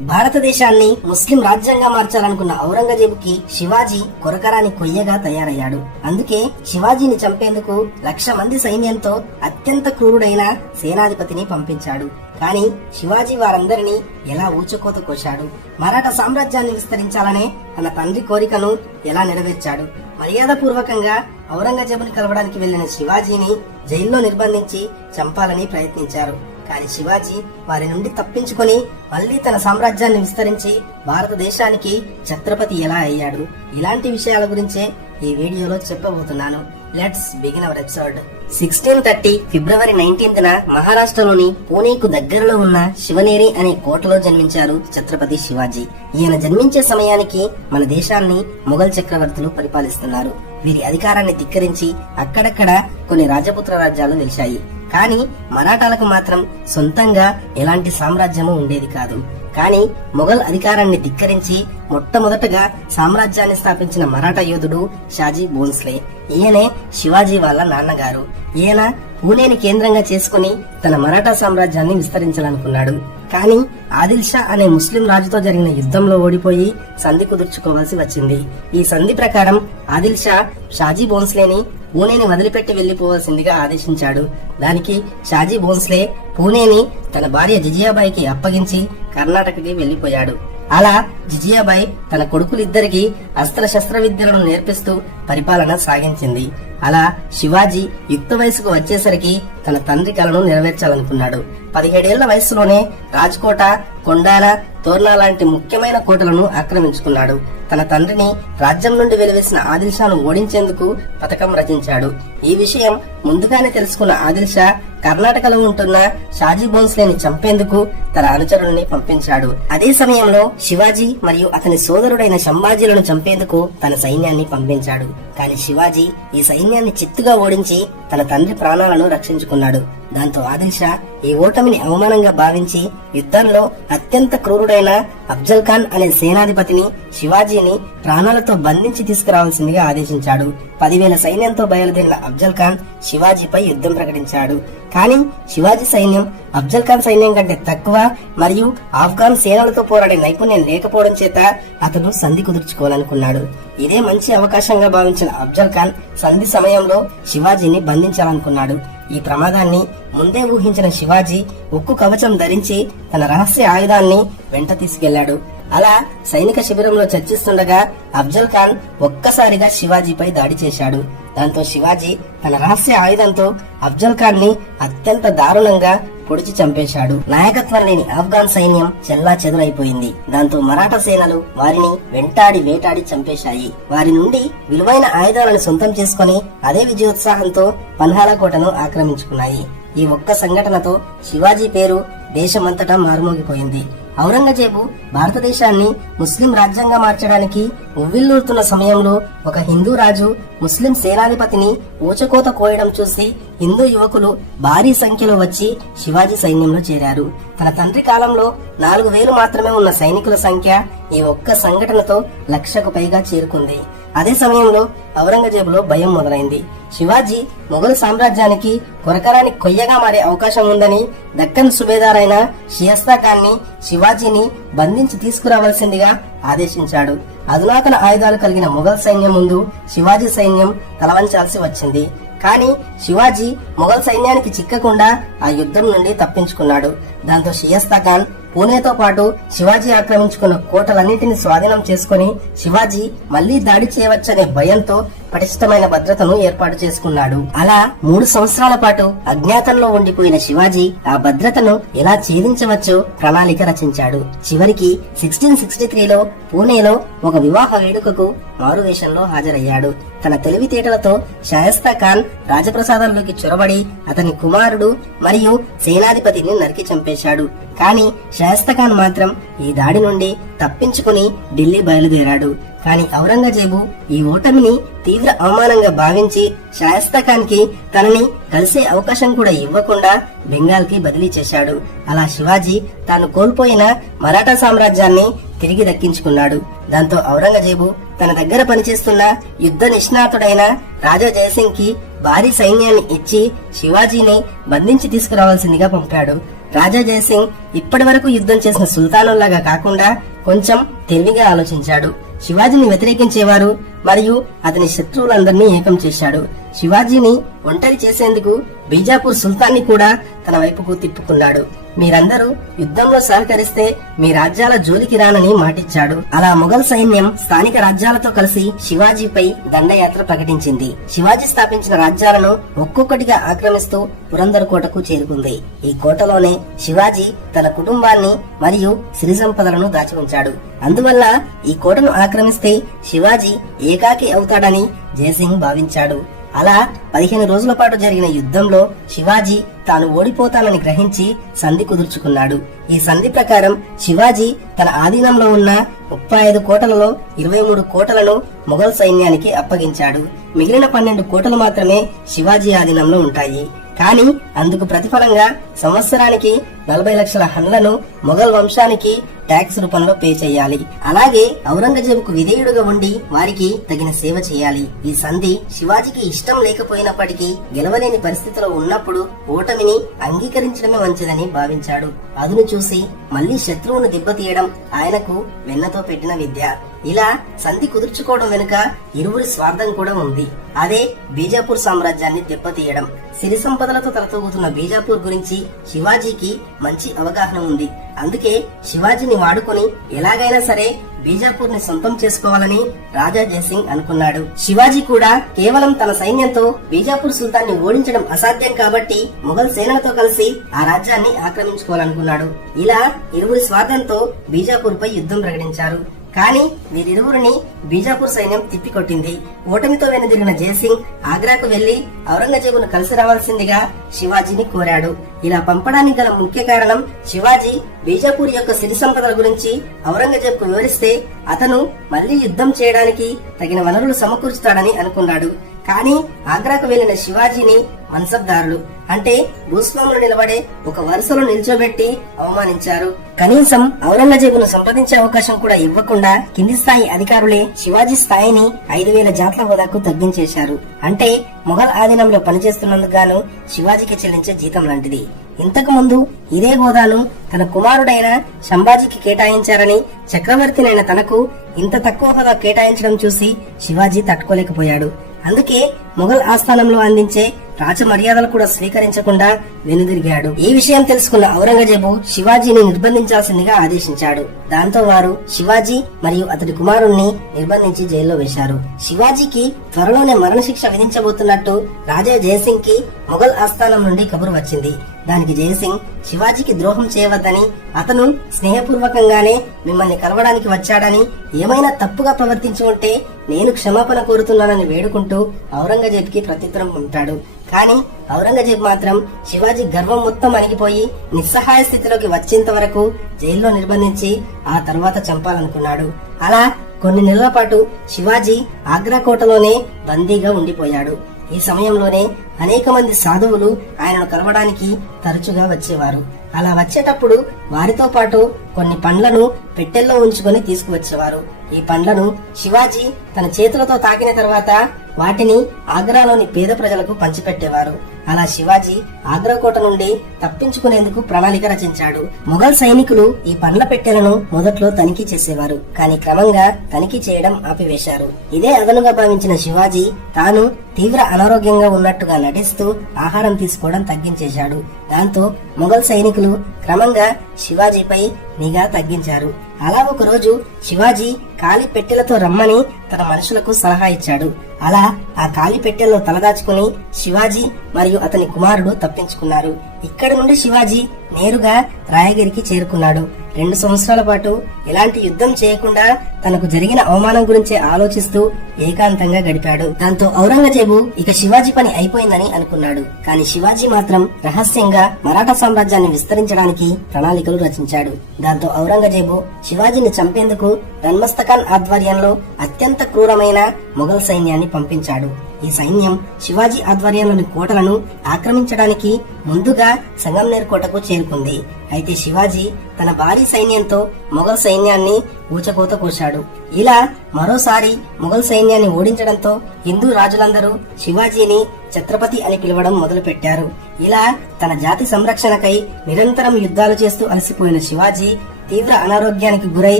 భారతదేశాన్ని ముస్లిం రాజ్యంగా మార్చాలనుకున్న ఔరంగజేబుకి శివాజీ కొరకరాని కొయ్యగా తయారయ్యాడు. అందుకే శివాజీని చంపేందుకు లక్ష మంది సైన్యంతో అత్యంత క్రూరుడైన సేనాధిపతిని పంపించాడు. కానీ శివాజీ వారందరినీ ఎలా ఊచకోత కోశాడు? మరాఠా సామ్రాజ్యాన్ని విస్తరించాలనే తన తండ్రి కోరికను ఎలా నెరవేర్చాడు? మర్యాదపూర్వకంగా ఔరంగజేబుని కలవడానికి వెళ్ళిన శివాజీని జైల్లో నిర్బంధించి చంపాలని ప్రయత్నించారు. కానీ శివాజీ వారి నుండి తప్పించుకొని మళ్ళీ తన సామ్రాజ్యాన్ని విస్తరించి భారతదేశానికి ఛత్రపతి ఎలా అయ్యాడు? ఇలాంటి విషయాల గురించే ఈ వీడియోలో చెప్పబోతున్నాను. Let's begin our episode sixteen thirty February nineteenth న మహారాష్ట్రలోని పూణేకు దగ్గరలో ఉన్న శివనేరి అనే కోటలో జన్మించారు ఛత్రపతి శివాజీ. ఈయన జన్మించే సమయానికి మన దేశాన్ని మొఘల్ చక్రవర్తులు పరిపాలిస్తున్నారు. వీరి అధికారాన్ని ధిక్కరించి అక్కడక్కడ కొన్ని రాజపుత్ర రాజ్యాలు వెలిశాయి కానీ మరాఠాలకు మాత్రం సొంతంగా ఎలాంటి సామ్రాజ్యము ఉండేది కాదు. కానీ మొఘల్ అధికారాన్ని ధిక్కరించి మొట్టమొదటగా సామ్రాజ్యాన్ని స్థాపించిన మరాఠా యోధుడు షాజీ బోన్స్లే ఈయనే శివాజీ వాళ్ళ నాన్నగారు. ఈయన పూణేని కేంద్రంగా చేసుకుని తన మరాఠా సామ్రాజ్యాన్ని విస్తరించాలనుకున్నాడు. కానీ ఆదిల్ షా అనే ముస్లిం రాజుతో జరిగిన యుద్ధంలో ఓడిపోయి సంధి కుదుర్చుకోవాల్సి వచ్చింది. ఈ సంధి ప్రకారం ఆదిల్ షా షాజీ బోన్స్లేని పూణేని వదిలిపెట్టి వెళ్ళిపోవాల్సిందిగా ఆదేశించాడు. దానికి షాజీ బోన్స్లే పూణేని తన భార్య జిజియాబాయికి అప్పగించి కర్ణాటకకి వెళ్ళిపోయాడు అలా జిజియాబాయి తన కొడుకులిద్దరికి అస్త్ర శస్త్ర విద్యలను నేర్పిస్తూ పరిపాలన సాగించింది. అలా శివాజీ యుక్త వయసుకు వచ్చేసరికి తన తండ్రి కలను నెరవేర్చాలనుకున్నాడు. పదిహేడేళ్ళ వయసులోనే రాజ్కోట కొండాల తోర్నా లాంటి ముఖ్యమైన కోటలను ఆక్రమించుకున్నాడు. తన తండ్రిని రాజ్యం నుండి వెలివేసిన ఆదిల్షాను ఓడించేందుకు పథకం రచించాడు. ఈ విషయం ముందుగానే తెలుసుకున్న ఆదిల్షా కర్ణాటకలో ఉంటున్న షాజీ బోన్స్లేని చంపేందుకు తన అనుచరుల్ని పంపించాడు. అదే సమయంలో శివాజీ మరియు అతని సోదరుడైన సంభాజీలను చంపేందుకు తన సైన్యాన్ని పంపించాడు. కానీ శివాజీ ఈ సైన్యాన్ని చిత్తుగా ఓడించి తన తండ్రి ప్రాణాలను రక్షించుకున్నాడు. దాంతో ఆదిల్షా ఈ ఓటమిని అవమానంగా భావించి యుద్ధంలో అత్యంత క్రూరుడైన అఫ్జల్ ఖాన్ అనే సేనాధిపతిని శివాజీని ప్రాణాలతో బంధించి తీసుకురావాల్సిందిగా ఆదేశించాడు. పదివేల సైన్యంతో బయలుదేరిన అఫ్జల్ ఖాన్ శివాజీపై యుద్ధం ప్రకటించాడు. కానీ శివాజీ సైన్యం అఫ్జల్ ఖాన్ సైన్యం కంటే తక్కువ మరియు ఆఫ్ఘాన్ సేనలతో పోరాడే నైపుణ్యం లేకపోవడం చేత అతను సంధి కుదుర్చుకోవాలనుకున్నాడు. ఇదే మంచి అవకాశంగా భావించిన అఫ్జల్ ఖాన్ సంధి సమయంలో శివాజీని బంధించాలనుకున్నాడు. ఈ ప్రమాదాన్ని ముందే ఊహించిన శివాజీ ఉక్కు కవచం ధరించి తన రహస్య ఆయుధాన్ని వెంట తీసుకెళ్ళాడు. అలా సైనిక శిబిరంలో చర్చిస్తుండగా అఫ్జల్ ఖాన్ ఒక్కసారిగా శివాజీపై దాడి చేశాడు. దాంతో శివాజీ తన రహస్య ఆయుధంతో అఫ్జల్ ఖాన్ని అత్యంత దారుణంగా పొడిచి చంపేశాడు. నాయకత్వం లేని ఆఫ్ఘాన్ సైన్యం చెల్లా చెదురైపోయింది. దాంతో మరాఠా సేనలు వారిని వెంటాడి వేటాడి చంపేశాయి. వారి నుండి విలువైన ఆయుధాలను సొంతం చేసుకుని అదే విజయోత్సాహంతో పన్హాలా కోటను ఆక్రమించుకున్నాయి. ఈ ఒక్క సంఘటనతో శివాజీ పేరు దేశమంతటా మారుమోగిపోయింది. ఔరంగజేబు భారతదేశాన్ని ముస్లిం రాజ్యంగా మార్చడానికి ఉవ్విల్లూరుతున్న సమయంలో ఒక హిందూ రాజు ముస్లిం సేనాధిపతిని ఊచకోత కోయడం చూసి హిందూ యువకులు భారీ సంఖ్యలో వచ్చి శివాజీ సైన్యంలో చేరారు. తన తండ్రి కాలంలో నాలుగు వేలు మాత్రమే ఉన్న సైనికుల సంఖ్య ఈ ఒక్క సంఘటనతో లక్షకు పైగా చేరుకుంది. అదే సమయంలో ఔరంగజేబులో భయం మొదలైంది. శివాజీ మొఘల్ సామ్రాజ్యానికి కొరకరాని కొయ్యగా మారే అవకాశం ఉందని దక్కన్ సుబేదార్ అయిన షియస్తా ఖాన్ని శివాజీని బంధించి తీసుకురావాల్సిందిగా ఆదేశించాడు. అధునాతన ఆయుధాలు కలిగిన మొఘల్ సైన్యం ముందు శివాజీ సైన్యం తలవంచాల్సి వచ్చింది. కానీ శివాజీ మొఘల్ సైన్యానికి చిక్కకుండా ఆ యుద్ధం నుండి తప్పించుకున్నాడు. దాంతో షియస్తా ఖాన్ పూణేతో పాటు శివాజీ ఆక్రమించుకున్న కోటలన్నింటినీ స్వాధీనం చేసుకుని శివాజీ మళ్ళీ దాడి చేయవచ్చనే భయంతో పటిష్టమైన భద్రతను ఏర్పాటు చేసుకున్నాడు. అలా మూడు సంవత్సరాల పాటు అజ్ఞాతంలో ఉండిపోయిన శివాజీ ఆ భద్రతను ఎలా ఛేదించవచ్చో ప్రణాళిక రచించాడు. చివరికి సిక్స్టీన్ సిక్స్టీ త్రీలో పూణేలో ఒక వివాహ వేడుకకు మారువేషంలో హాజరయ్యాడు. తన తెలివితేటలతో షహస్తా ఖాన్ రాజప్రసాదంలోకి చొరబడి అతని కుమారుడు మరియు సేనాధిపతిని నరికి చంపేశాడు. కానీ షహస్తా ఖాన్ మాత్రం ఈ దాడి నుండి తప్పించుకుని ఢిల్లీ బయలుదేరాడు. కానీ ఔరంగజేబు ఈ ఓటమిని తీవ్ర అవమానంగా భావించి షాయస్తా ఖాన్కి తనని కలిసే అవకాశం కూడా ఇవ్వకుండా బెంగాల్కి బదిలీ చేశాడు. అలా శివాజీ తాను కోల్పోయిన మరాఠా సామ్రాజ్యాన్ని తిరిగి దక్కించుకున్నాడు. దాంతో ఔరంగజేబు తన దగ్గర పనిచేస్తున్న యుద్ధ నిష్ణాతుడైన రాజా జయసింగ్కి భారీ సైన్యాన్ని ఇచ్చి శివాజీని బంధించి తీసుకురావాల్సిందిగా పంపాడు. రాజా జయసింగ్ ఇప్పటి వరకు యుద్ధం చేసిన సుల్తానుల్లాగా కాకుండా కొంచెం తెలివిగా ఆలోచించాడు. శివాజీని వ్యతిరేకించేవారు మరియు అతని శత్రువులందరినీ ఏకం చేశాడు. శివాజీని ఒంటరి చేసేందుకు బీజాపూర్ సుల్తాన్ని కూడా తన వైపుకు తిప్పుకున్నాడు. మీరందరూ యుద్ధంలో సహకరిస్తే మీ రాజ్యాల జోలికి రానని మాటిచ్చాడు. అలా మొఘల్ సైన్యం స్థానిక రాజ్యాలతో కలిసి శివాజీపై దండయాత్ర ప్రకటించింది. శివాజీ స్థాపించిన రాజ్యాలను ఒక్కొక్కటిగా ఆక్రమిస్తూ పురందర్ కోటకు చేరుకుంది. ఈ కోటలోనే శివాజీ తన కుటుంబాన్ని మరియు సిరి సంపదలను దాచి ఉంచాడు అందువల్ల ఈ కోటను ఆక్రమిస్తే శివాజీ ఏకాకి అవుతాడని జయసింగ్ భావించాడు. అలా పదిహేను రోజుల పాటు జరిగిన యుద్ధంలో శివాజీ తాను ఓడిపోతానని గ్రహించి సంధి కుదుర్చుకున్నాడు. ఈ సంధి ప్రకారం శివాజీ తన ఆధీనంలో ఉన్న ముప్పై ఐదు కోటలలో ఇరవై మూడు కోటలను మొఘల్ సైన్యానికి అప్పగించాడు. మిగిలిన పన్నెండు కోటలు మాత్రమే శివాజీ ఆధీనంలో ఉంటాయి. కానీ అందుకు ప్రతిఫలంగా సంవత్సరానికి నలభై లక్షల హన్లను మొఘల్ వంశానికి ట్యాక్స్ రూపంలో పే చేయాలి. అలాగే ఔరంగజేబుకు విధేయుడుగా ఉండి వారికి తగిన సేవ చేయాలి. ఈ సంధి శివాజీకి ఇష్టం లేకపోయినప్పటికీ గెలవలేని పరిస్థితిలో ఉన్నప్పుడు ఓటమిని అంగీకరించడమే మంచిదని భావించాడు. అదును చూసి మళ్ళీ శత్రువును దెబ్బతీయడం ఆయనకు వెన్నతో పెట్టిన విద్య. ఇలా సంధి కుదుర్చుకోవడం వెనుక ఇరువురి స్వార్థం కూడా ఉంది. అదే బీజాపూర్ సామ్రాజ్యాన్ని దెబ్బతీయడం. సిరి సంపదలతో తలతూగుతున్న బీజాపూర్ గురించి శివాజీకి మంచి అవగాహన ఉంది. అందుకే శివాజీని వాడుకొని ఎలాగైనా సరే బీజాపూర్ని సొంతం చేసుకోవాలని రాజా జయసింగ్ అనుకున్నాడు. శివాజీ కూడా కేవలం తన సైన్యంతో బీజాపూర్ సుల్తాన్ని ఓడించడం అసాధ్యం కాబట్టి మొఘల్ సేనలతో కలిసి ఆ రాజ్యాన్ని ఆక్రమించుకోవాలనుకున్నాడు. ఇలా ఇరువురి స్వార్థంతో బీజాపూర్ పై యుద్ధం ప్రకటించారు. కానీ వీరిరువురిని బీజాపూర్ సైన్యం తిప్పికొట్టింది. ఓటమితో వెనుదిరిగిన జయసింగ్ ఆగ్రాకు వెళ్ళి ఔరంగజేబును కలిసి రావాల్సిందిగా శివాజీని కోరాడు. ఇలా పంపడానికి గల ముఖ్య కారణం శివాజీ బీజాపూర్ యొక్క సిరి సంపదల గురించి ఔరంగజేబుకు వివరిస్తే అతను మళ్ళీ యుద్ధం చేయడానికి తగిన వనరులు సమకూర్చుతాడని అనుకున్నాడు. కానీ ఆగ్రాకు వెళ్ళిన శివాజీని మన్సబ్దారులు. అంటే భూస్వాములు నిలబడే ఒక వరుసలో నిల్చోబెట్టి అవమానించారు. కనీసం ఔరంగజేబును సంప్రదించే అవకాశం కూడా ఇవ్వకుండా కింది స్థాయి అధికారులే శివాజీ స్థాయిని ఐదు వేల జాట్ల హోదాకు తగ్గించేశారు. అంటే మొఘల్ ఆధీనంలో పనిచేస్తున్నందుకు గాను శివాజీకి చెల్లించే జీతం లాంటిది. ఇంతకు ముందు ఇదే హోదాను తన కుమారుడైన సంభాజీకి కేటాయించారని చక్రవర్తినైన తనకు ఇంత తక్కువ హోదా కేటాయించడం చూసి శివాజీ తట్టుకోలేకపోయాడు. అందుకే మొఘల్ ఆస్థానంలో అందించే రాజ మర్యాదలు కూడా స్వీకరించకుండా వెనుదిరిగాడు. ఈ విషయం తెలుసుకున్న ఔరంగజేబు శివాజీని నిర్బంధించాల్సిందిగా ఆదేశించాడు. దాంతో వారు శివాజీ మరియు అతడి కుమారుణ్ణి నిర్బంధించి జైల్లో వేశారు. శివాజీకి త్వరలోనే మరణశిక్ష విధించబోతున్నట్టు రాజా జయసింగ్కి మొఘల్ ఆస్థానం నుండి కబురు వచ్చింది. దానికి జయసింగ్ శివాజీకి ద్రోహం చేయవద్దని అతను స్నేహపూర్వకంగానే మిమ్మల్ని కలవడానికి వచ్చాడని ఏమైనా తప్పుగా ప్రవర్తించి ఉంటే నేను క్షమాపణ కోరుతున్నానని వేడుకుంటూ ఔరంగజేబ్కి ప్రత్యుత్తరం ఉంటాడు. కానీ ఔరంగజేబ్ మాత్రం శివాజీ గర్వం మొత్తం అణిగిపోయి నిస్సహాయ స్థితిలోకి వచ్చేంత వరకు జైల్లో నిర్బంధించి ఆ తర్వాత చంపాలనుకున్నాడు. అలా కొన్ని నెలల పాటు శివాజీ ఆగ్రా కోటలోనే బందీగా ఉండిపోయాడు. ఈ సమయంలోనే అనేక మంది సాధువులు ఆయనను కలవడానికి తరచుగా వచ్చేవారు. అలా వచ్చేటప్పుడు వారితో పాటు కొన్ని పండ్లను పెట్టెల్లో ఉంచుకొని తీసుకువచ్చేవారు. ఈ పండ్లను శివాజీ తన చేతులతో తాకిన తర్వాత వాటిని ఆగ్రాలోని పేద ప్రజలకు పంచిపెట్టేవారు. అలా శివాజీ ఆగ్రా కోట నుండి తప్పించుకునేందుకు ప్రణాళిక రచించాడు. మొఘల్ సైనికులు ఈ పండ్ల పెట్టెలను మొదట్లో తనిఖీ చేసేవారు కానీ క్రమంగా తనిఖీ చేయడం ఆపివేశారు. ఇదే అదనుగా భావించిన శివాజీ తాను తీవ్ర అనారోగ్యంగా ఉన్నట్టుగా నటిస్తూ ఆహారం తీసుకోవడం తగ్గించేశాడు. దాంతో మొఘల్ సైనికులు క్రమంగా శివాజీపై నిఘా తగ్గించారు. అలా ఒక రోజు శివాజీ కాలి పెట్టెలతో రమ్మని తన మనుషులకు సలహా ఇచ్చాడు. అలా ఆ ఖాళీ పెట్టెల్లో తలదాచుకుని శివాజీ మరియు అతని కుమారుడు తప్పించుకున్నారు. ఇక్కడ నుండి శివాజీ నేరుగా రాయగిరికి చేరుకున్నాడు. రెండు సంవత్సరాల పాటు ఎలాంటి యుద్ధం చేయకుండా తనకు జరిగిన అవమానం గురించే ఆలోచిస్తూ ఏకాంతంగా గడిపాడు. దాంతో ఔరంగజేబు ఇక శివాజీ పని అయిపోయిందని అనుకున్నాడు. కానీ శివాజీ మాత్రం రహస్యంగా మరాఠా సామ్రాజ్యాన్ని విస్తరించడానికి ప్రణాళికలు రచించాడు. దాంతో ఔరంగజేబు శివాజీని చంపేందుకు ధన్మస్తకాన్ ఆధ్వర్యంలో అత్యంత క్రూరమైన మొఘల్ సైన్యాన్ని పంపించాడు. ఈ సైన్యం శివాజీ ఆధ్వర్యంలోని కోటలను ఆక్రమించడానికి ముందుగా సంగంనేర్ కోటకు చేరుకుంది. అయితే శివాజీ తన భారీ సైన్యంతో మొఘల్ సైన్యాన్ని ఊచకోత కోశాడు. ఇలా మరోసారి మొఘల్ సైన్యాన్ని ఓడించడంతో హిందూ రాజులందరూ శివాజీని ఛత్రపతి అని పిలవడం మొదలుపెట్టారు. ఇలా తన జాతి సంరక్షణకై నిరంతరం యుద్ధాలు చేస్తూ అలసిపోయిన శివాజీ తీవ్ర అనారోగ్యానికి గురై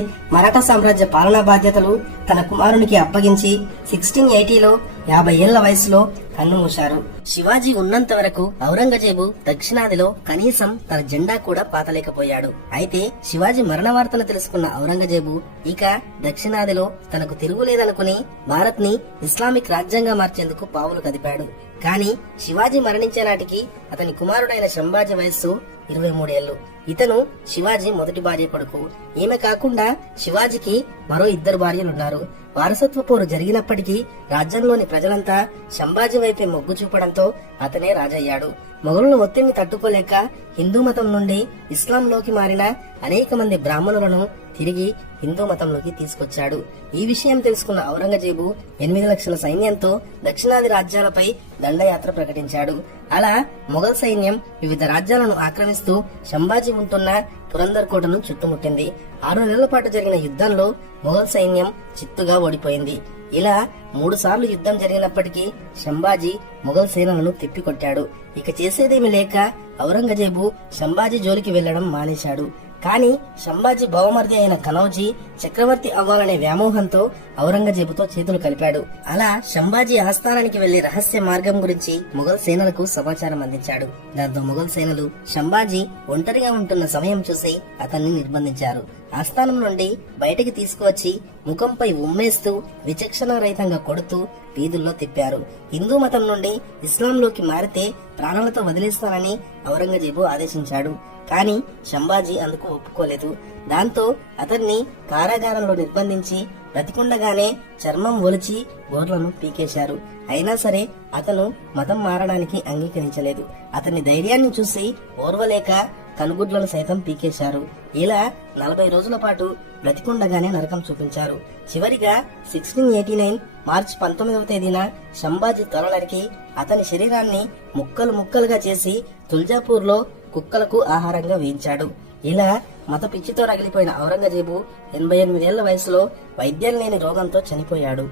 మరాఠా సామ్రాజ్య పాలనా బాధ్యతలు తన కుమారునికి అప్పగించి సిక్స్టీన్ ఎయిటీలో యాభై ఏళ్ళ వయసులో కన్నుమూశారు శివాజీ ఉన్నంత వరకు ఔరంగజేబు దక్షిణాదిలో కనీసం తన జెండా కూడా పాతలేకపోయాడు. అయితే శివాజీ మరణ వార్తను తెలుసుకున్న ఔరంగజేబు ఇక దక్షిణాదిలో తనకు తిరుగులేదనుకుని భారత్ని ఇస్లామిక్ రాజ్యంగా మార్చేందుకు పావులు కదిపాడు. కానీ శివాజీ మరణించే నాటికి అతని కుమారుడైన శంభాజీ వయస్సు ఇరవై మూడేళ్ళు ఇతను శివాజీ మొదటి భార్య కొడుకు. ఈమె కాకుండా శివాజీకి మరో ఇద్దరు భార్యలున్నారు. వారసత్వ పోరు జరిగినప్పటికీ రాజ్యంలోని ప్రజలంతా శంభాజీ వైపే మొగ్గు చూపడంతో అతనే రాజయ్యాడు. మొఘలుల ఒత్తిడిని తట్టుకోలేక హిందూ మతం నుండి ఇస్లాంలోకి మారిన అనేక మంది బ్రాహ్మణులను తిరిగి హిందూ మతంలోకి తీసుకొచ్చాడు. ఈ విషయం తెలుసుకున్న ఔరంగజేబు ఎనిమిది లక్షల సైన్యంతో దక్షిణాది రాజ్యాలపై దండయాత్ర ప్రకటించాడు. అలా మొఘల్ సైన్యం వివిధ రాజ్యాలను ఆక్రమిస్తూ శంభాజీ ఉంటున్న పురందర్ కోటను చుట్టుముట్టింది. ఆరు నెలల పాటు జరిగిన యుద్ధంలో మొఘల్ సైన్యం చిత్తుగా ఓడిపోయింది. ఇలా మూడు సార్లు యుద్ధం జరిగినప్పటికీ శంభాజీ మొఘల్ సేనలను తిప్పికొట్టాడు. ఇక చేసేదేమి లేక ఔరంగజేబు శంభాజీ జోలికి వెళ్ళడం మానేశాడు. కానీ శంభాజీ భవమర్ది అయిన కనౌజీ చక్రవర్తి అవ్వాలనే వ్యామోహంతో ఔరంగజేబుతో చేతులు కలిపాడు. అలా శంభాజీ ఆస్థానానికి వెళ్ళి రహస్య మార్గం గురించి ముగల్ సేనలకు సమాచారం అందించాడు. దాంతో ముఘల్ సేనలు శంభాజీ ఒంటరిగా ఉంటున్న సమయం చూసి అతన్ని నిర్బంధించారు. ఆస్థానం నుండి బయటికి తీసుకువచ్చి ముఖంపై ఉమ్మేస్తూ విచక్షణ రహితంగా కొడుతూ వీధుల్లో తిప్పారు. హిందూ మతం నుండి ఇస్లాంలోకి మారితే ప్రాణాలతో వదిలేస్తానని ఔరంగజేబు ఆదేశించాడు. కానీ శంభాజీ అందుకు ఒప్పుకోలేదు. దాంతో అతన్ని కారాగారంలో నిర్బంధించి బ్రతికుండగానే చర్మం ఒలిచి గోర్లను పీకేశారు. అయినా సరే అతను మతం మారడానికి అంగీకరించలేదు. అతని ధైర్యాన్ని చూసి ఓర్వలేక కనుగుడ్లను సైతం పీకేశారు. ఇలా నలభై రోజుల పాటు బ్రతికుండగానే నరకం చూపించారు. చివరిగా సిక్స్టీన్ ఎయిటీ నైన్ మార్చ్ పంతొమ్మిదవ తేదీన శంభాజీ తల నరికి అతని శరీరాన్ని ముక్కలు ముక్కలుగా చేసి తుల్జాపూర్లో కుక్కలకు ఆహారంగా వేయించాడు. ఇలా మత పిచ్చితో రగిలిపోయిన ఔరంగజేబు ఎనభై ఎనిమిదేళ్ళ వయసులో వైద్యం లేని రోగంతో చనిపోయాడు.